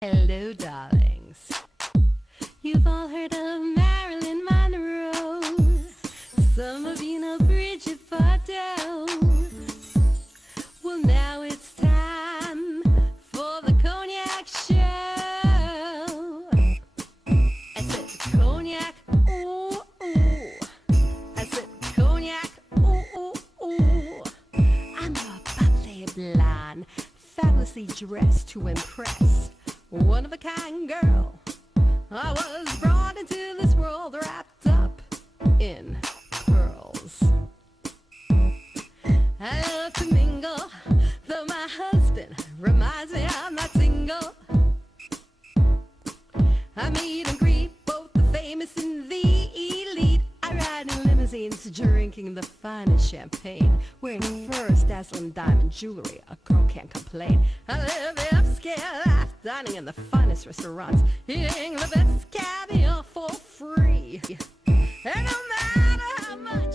Hello, darlings. You've all heard of Marilyn Monroe. Some of you know Bridget Bardot. Well, now it's time for the Cognac show. I said Cognac, ooh, ooh. I said Cognac, ooh, ooh, ooh. I'm a bubbly blonde, fabulously dressed to impress. One of a kind girl. I was brought into this world wrapped up in pearls. I love to mingle, though my husband reminds me I'm not single. I meet and greet both the famous and the elite. I ride in limousines, drinking the finest champagne, wearing furs, dazzling diamond jewelry. A girl can't complain. I live the upscale life, dining in the finest restaurants, eating the best caviar for free. And no matter how much.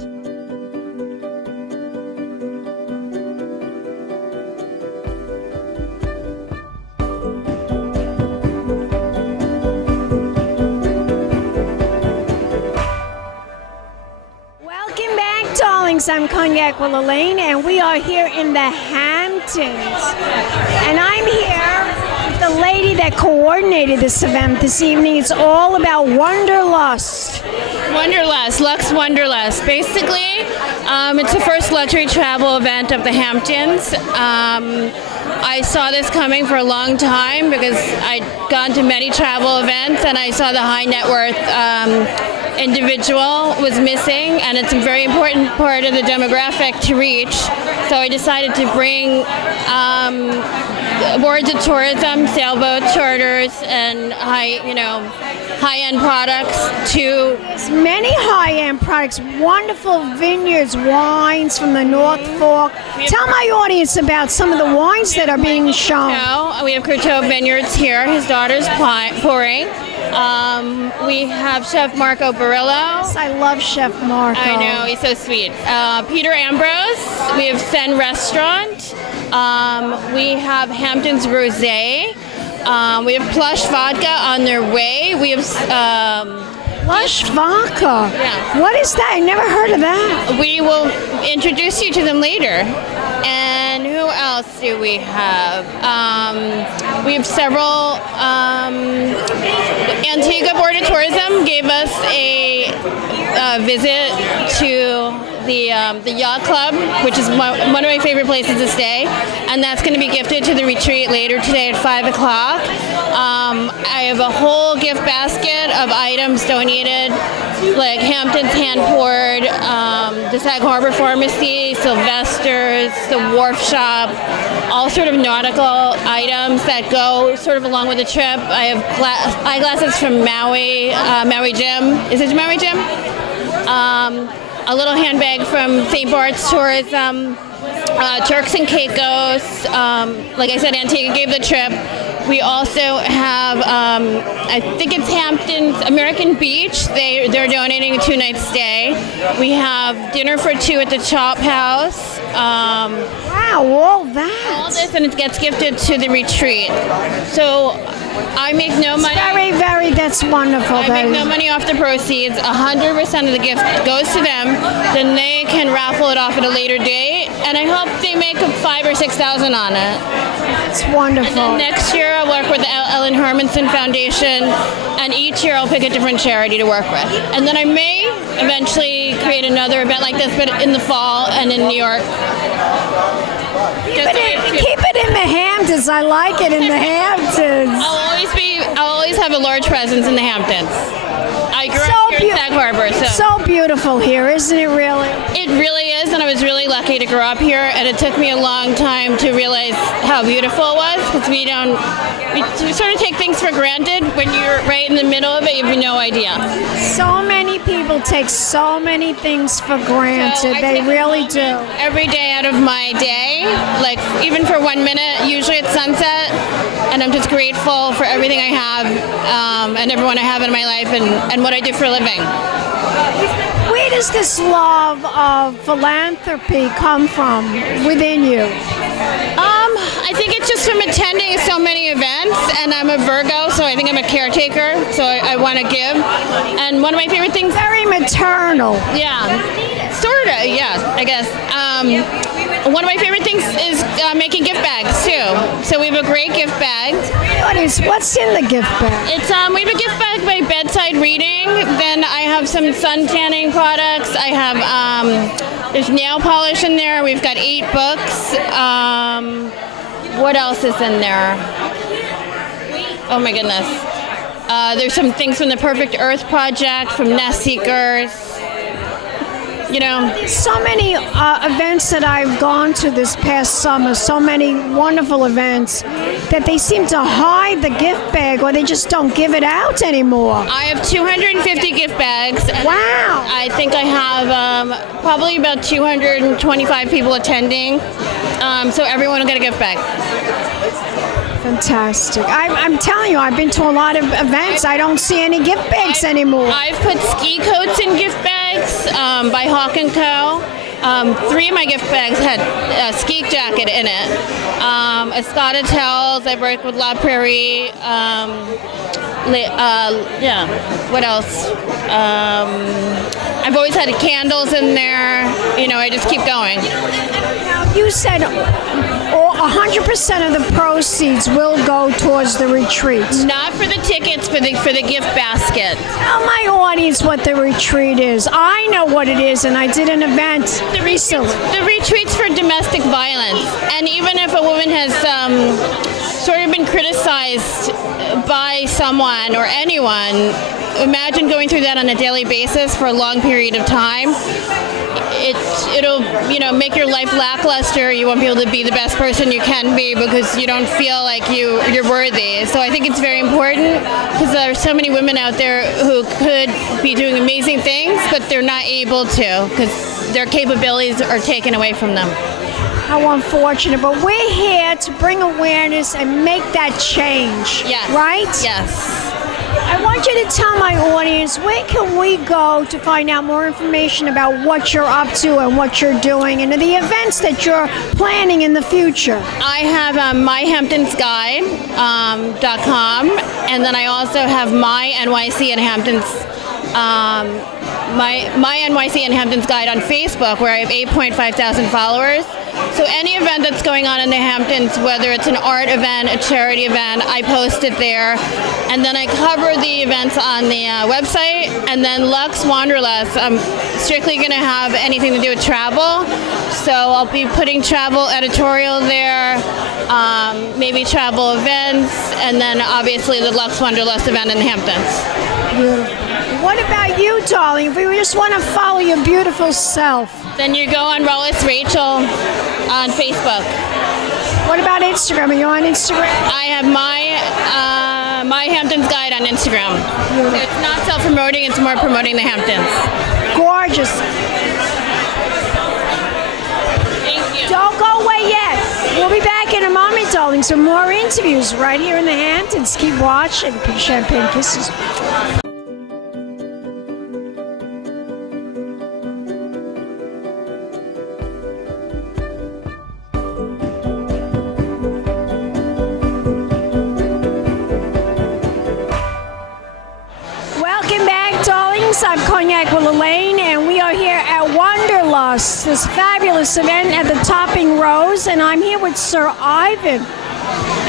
Welcome back, darlings. I'm Cognac Wellerlane, and we are here in the Hamptons. And I'm here with the lady that coordinated this event this evening. It's all about Wanderlust. Wanderlust, Luxe Wanderlust. Basically, it's the first luxury travel event of the Hamptons. I saw this coming for a long time because I'd gone to many travel events and I saw the high net worth individual was missing, and it's a very important part of the demographic to reach. So I decided to bring boards of tourism, sailboats, charters, and high-end products to Many high-end products, wonderful vineyards, wines from the North Fork. Tell my audience about some of the wines that are being shown. We have Courteau Vineyards here. His daughter's pouring. We have Chef Marco Barillo. I love Chef Marco. I know, he's so sweet. Peter Ambrose. We have Sen Restaurant. We have Hamptons Rosé. We have Plush Vodka on their way. We have Plush Vodka. Yeah. What is that? I never heard of that. We will introduce you to them later. And who else do we have? We have several. Antigua Board of Tourism gave us a visit to the Yacht Club, which is one of my favorite places to stay, and that's going to be gifted to the retreat later today at 5 o'clock. I have a whole gift basket of items donated, like Hampton's Hand Poured, the Sag Harbor Pharmacy, Sylvester's, the Wharf Shop, all sort of nautical items that go sort of along with the trip. I have eyeglasses from Maui Jim. Is it Maui Jim? A little handbag from St. Bart's Tourism, Turks and Caicos. Like I said, Antigua gave the trip. We also have, I think it's Hamptons American Beach. They're donating a 2-night stay. We have dinner for 2 at the Chop House. Wow, all that. All this, and it gets gifted to the retreat. So I make no money. That's wonderful. I make no money off the proceeds. 100% of the gift goes to them. Then they can raffle it off at a later date, and I hope they make $5,000 or $6,000 on it. It's wonderful. And then next year I'll work with the Ellen Hermanson Foundation, and each year I'll pick a different charity to work with. And then I may eventually create another event like this, but in the fall and in New York. Keep it in the Hamptons. I like it in the Hamptons. I'll always have a large presence in the Hamptons. I grew up here in Sag Harbor. It's so beautiful here, isn't it really? It really is, and I was really lucky to grow up here, and it took me a long time to realize how beautiful it was, because we sort of take things for granted. When you're right in the middle of it, you have no idea. So many people take so many things for granted. They really do. Every day out of my day, like even for 1 minute, usually it's sunset, and I'm just grateful for everything I have and everyone I have in my life and what I do for a living. Where does this love of philanthropy come from within you? I think it's just from attending so many events, and I'm a a Virgo, so I think I'm a caretaker, so I want to give. And one of my favorite things... Very maternal. Yeah, sort of, yeah, I guess. One of my favorite things is making gift bags, too. So we have a great gift bag. What's in the gift bag? It's we have a gift bag by bedside reading. Then I have some sun tanning products. I have there's nail polish in there. We've got 8 books. What else is in there? Oh my goodness. There's some things from the Perfect Earth Project, from Nest Seekers. You know, so many events that I've gone to this past summer, so many wonderful events, that they seem to hide the gift bag or they just don't give it out anymore. I have 250 gift bags. Wow. I think I have probably about 225 people attending, so everyone will get a gift bag. Fantastic. I'm telling you, I've been to a lot of events. I don't see any gift bags anymore. I've put ski coats in gift bags by Hawk & Co. 3 of my gift bags had a ski jacket in it. Escada Towels, I worked with La Prairie. Yeah, what else? I've always had candles in there. You know, I just keep going. Now, you said 100% of the proceeds will go towards the retreat. Not for the tickets, for the gift basket. Tell my audience what the retreat is. I know what it is, and I did an event recently. The retreat's for domestic violence, and even if a woman has sort of been criticized by someone or anyone, imagine going through that on a daily basis for a long period of time. It'll make your life lackluster. You won't be able to be the best person you can be because you don't feel like you're worthy. So I think it's very important because there are so many women out there who could be doing amazing things, but they're not able to because their capabilities are taken away from them. How unfortunate, but we're here to bring awareness and make that change. Yes. Right? Yes. I want you to tell my audience, where can we go to find out more information about what you're up to and what you're doing and the events that you're planning in the future? I have myhamptonsguide.com, and then I also have my NYC and Hamptons, my NYC and Hamptons Guide on Facebook, where I have 8.5 thousand followers. So any event that's going on in the Hamptons, whether it's an art event, a charity event, I post it there. And then I cover the events on the website. And then Luxe Wanderlust, I'm strictly going to have anything to do with travel. So I'll be putting travel editorial there, maybe travel events, and then obviously the Luxe Wanderlust event in the Hamptons. Beautiful. What about you, darling? If we just want to follow your beautiful self. Then you go on Rollis Rachel on Facebook. What about Instagram? Are you on Instagram? I have my Hamptons Guide on Instagram. Beautiful. It's not self-promoting, it's more promoting the Hamptons. Gorgeous. Thank you. Don't go away yet. We'll be back in a moment, darling. Some more interviews right here in the Hamptons. Keep watching. Pink champagne kisses. I'm Cognac Wellerlane, and we are here at Wanderlust, this fabulous event at the Topping Rose, and I'm here with Sir Ivan.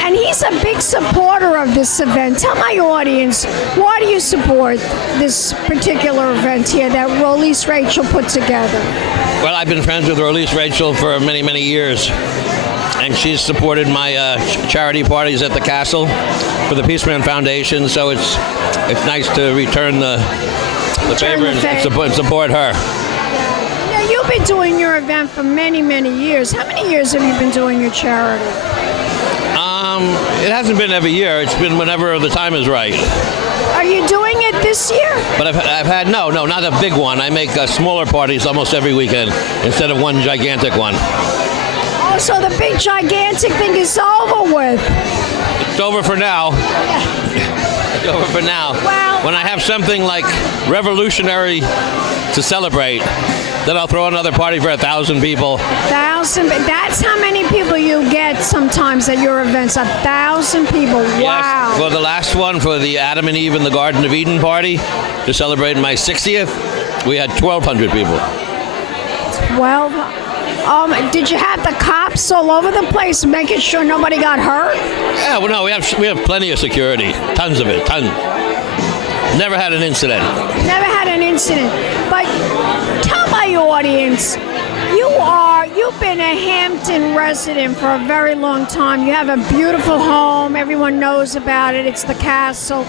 And he's a big supporter of this event. Tell my audience, why do you support this particular event here that Rollis Rachel put together? Well, I've been friends with Rollis Rachel for many, many years. And she's supported my charity parties at the castle for the Peaceman Foundation, so it's nice to return the favor and support her. Now, you've been doing your event for many, many years. How many years have you been doing your charity? It hasn't been every year. It's been whenever the time is right. Are you doing it this year? But I've had, no, not a big one. I make smaller parties almost every weekend instead of one gigantic one. Oh, so the big gigantic thing is over with. It's over for now. It's over for now. Well, when I have something like revolutionary to celebrate, Then I'll throw another party for 1,000 people. 1,000. That's how many people you get sometimes at your events. 1,000 people. Wow. Yes, for the last one, for the Adam and Eve in the Garden of Eden party, to celebrate my 60th, we had 1,200 people. 12. Did you have the cops all over the place making sure nobody got hurt? Yeah, well, no, we have plenty of security, tons of it, tons. Never had an incident. Never had an incident. But tell my audience, you've been a Hampton resident for a very long time. You have a beautiful home. Everyone knows about it. It's the castle.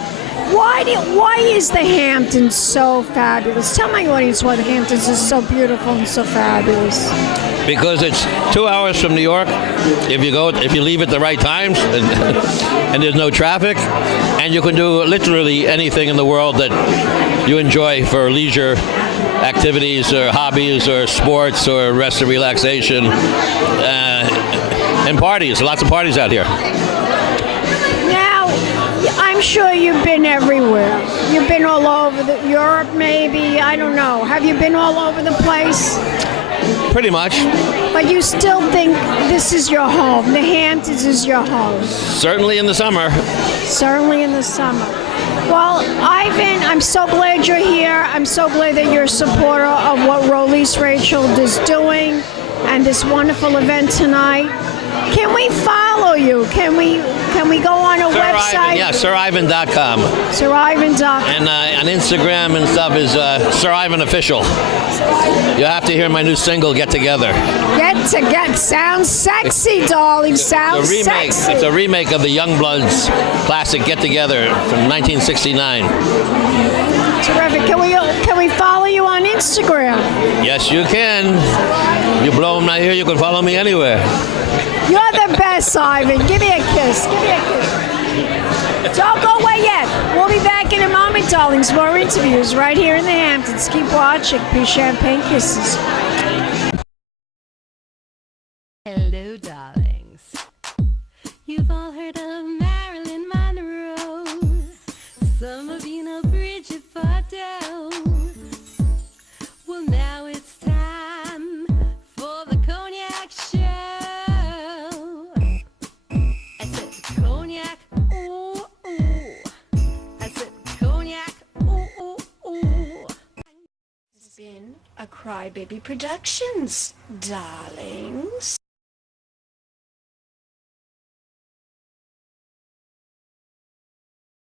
Why is the Hamptons so fabulous? Tell my audience why the Hamptons is so beautiful and so fabulous. Because it's 2 hours from New York. If you leave at the right times, and there's no traffic, and you can do literally anything in the world that you enjoy for leisure activities or hobbies or sports or rest and relaxation, and parties. Lots of parties out here. I'm sure you've been everywhere. You've been all over Europe, maybe. I don't know. Have you been all over the place? Pretty much. But you still think this is your home. The Hamptons is your home. Certainly in the summer. Certainly in the summer. Well, Ivan, I'm so glad you're here. I'm so glad that you're a supporter of what Rolise Rachel is doing and this wonderful event tonight. Can we follow you? Can we go on a website? Ivan, yeah, SirIvan.com. SirIvan.com. And on Instagram and stuff is Sir Ivan Official. You have to hear my new single, Get Together. Sounds sexy, darling. Sounds sexy. It's a remake of the Youngbloods classic Get Together from 1969. Terrific. Can we follow you on Instagram? Yes, you can. You blow them out here, you can follow me anywhere. You're the best, Ivan. Give me a kiss. Give me a kiss. Don't go away yet. We'll be back in a moment, darlings. More interviews right here in the Hamptons. Keep watching. Peace, champagne kisses. Hello, darlings. You've all heard of Marilyn Monroe. Some of you know Bridget Bardot. Well, now it's time for the Cognac show. I said Cognac, ooh, ooh. I said Cognac, ooh, ooh, ooh. It's been a Crybaby Productions, darlings.